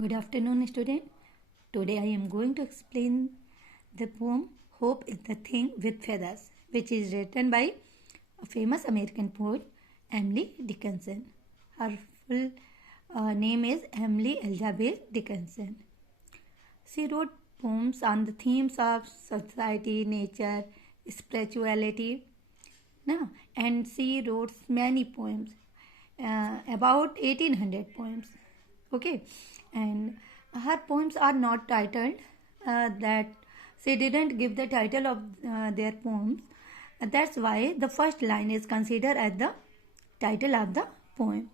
Good afternoon, student. Today I am going to explain the poem Hope is the Thing with Feathers, which is written by a famous American poet, Emily Dickinson. Her full name is Emily Elizabeth Dickinson. She wrote poems on the themes of society, nature, spirituality, no? And she wrote many poems, about 1800 poems. Okay, and her poems are not titled, that she didn't give the title of their poems. That's why the first line is considered as the title of the poem.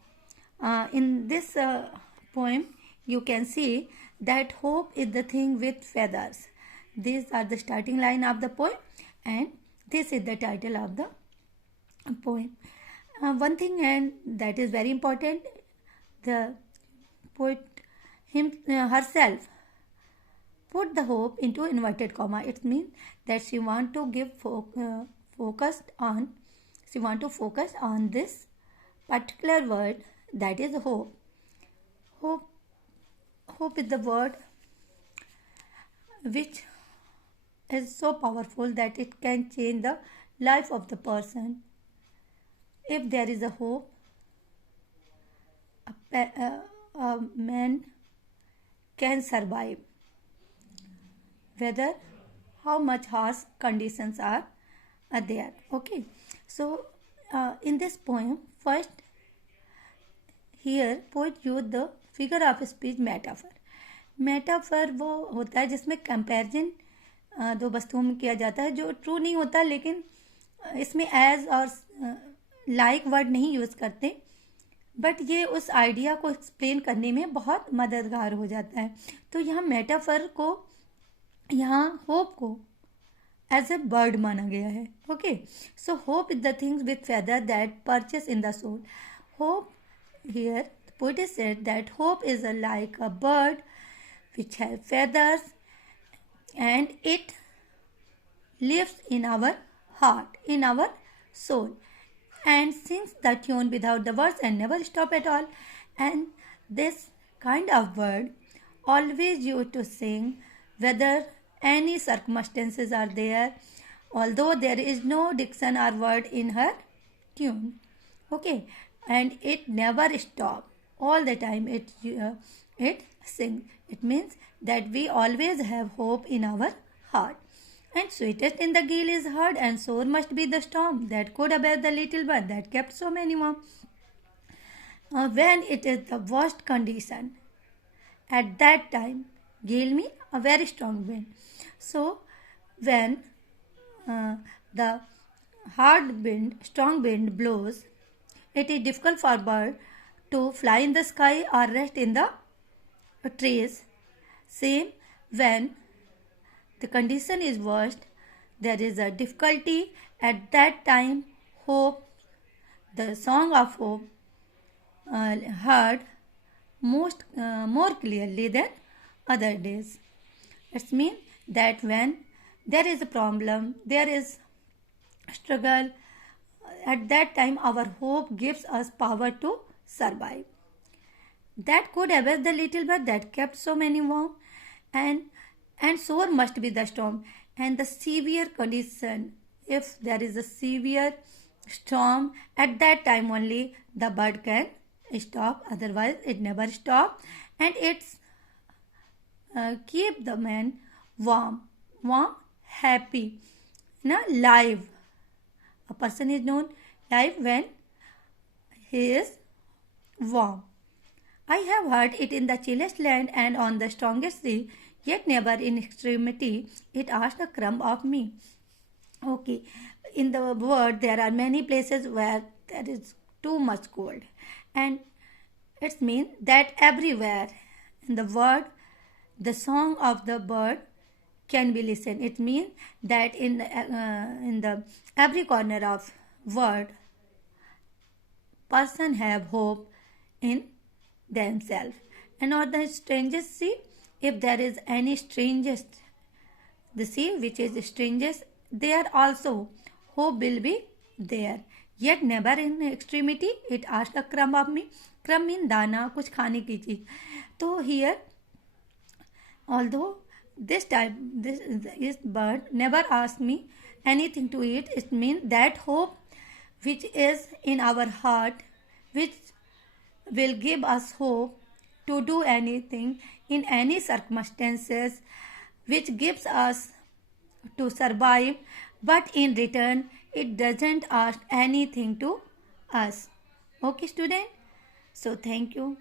In this poem, you can see that hope is the thing with feathers. These are the starting line of the poem, and this is the title of the poem. One thing, and that is very important, the poet herself put the hope into inverted comma. It means that she want to give focus on this particular word, that is hope. Hope is the word which is so powerful that it can change the life of the person. If there is a hope, a man can survive, whether how much harsh conditions are there. Okay, so in this poem, first here poet used the figure of speech metaphor. Metaphor वो होता है जिसमें comparison दो वस्तुओं में किया जाता है, जो ट्रू नहीं होता, लेकिन इसमें एज और लाइक वर्ड नहीं यूज़ करते, बट ये उस आइडिया को एक्सप्लेन करने में बहुत मददगार हो जाता है. तो यहाँ मेटाफर को, यहाँ होप को एज ए बर्ड माना गया है. Okay, so hope is the things with feather that perches in the soul. Hope here poet has said that hope is like a bird which has feathers, and it lives in our heart, in our soul, and sings the tune without the words and never stop at all. And this kind of bird always used to sing whether any circumstances are there, although there is no diction or word in her tune. Okay, and it never stops. All the time it sings. It means that we always have hope in our heart. And sweetest in the gale is heard, and sore must be the storm that could abate the little bird that kept so many warm. When it is the worst condition, at that time, gale means a very strong wind. So when the strong wind blows, it is difficult for bird to fly in the sky or rest in the trees. Same, when the condition is worst, there is a difficulty. At that time, hope, the song of hope, heard more clearly than other days. It means that when there is a problem, there is struggle, at that time our hope gives us power to survive. That could abase the little bird that kept so many warm, and sore must be the storm. And the severe condition, if there is a severe storm, at that time only the bird can stop, otherwise it never stop. And it's keep the man warm, happy, live. A person is known live when he is warm. I have heard it in the chillest land and on the strongest sea, yet never in extremity it asked a crumb of me. Okay, in the world there are many places where there is too much cold, and it means that everywhere in the world the song of the bird can be listened. It means that in the every corner of world, person have hope in themselves. And on the strangest sea, if there is any strangest, the sea which is strangest, there also hope will be there. Yet never in extremity it asked a crumb of me. क्रम mean दाना, कुछ खाने की चीज. तो here Although this bird never asked me anything to eat, it means that hope which is in our heart, which will give us hope to do anything in any circumstances, which gives us to survive, but in return it doesn't ask anything to us. Okay, student? So thank you.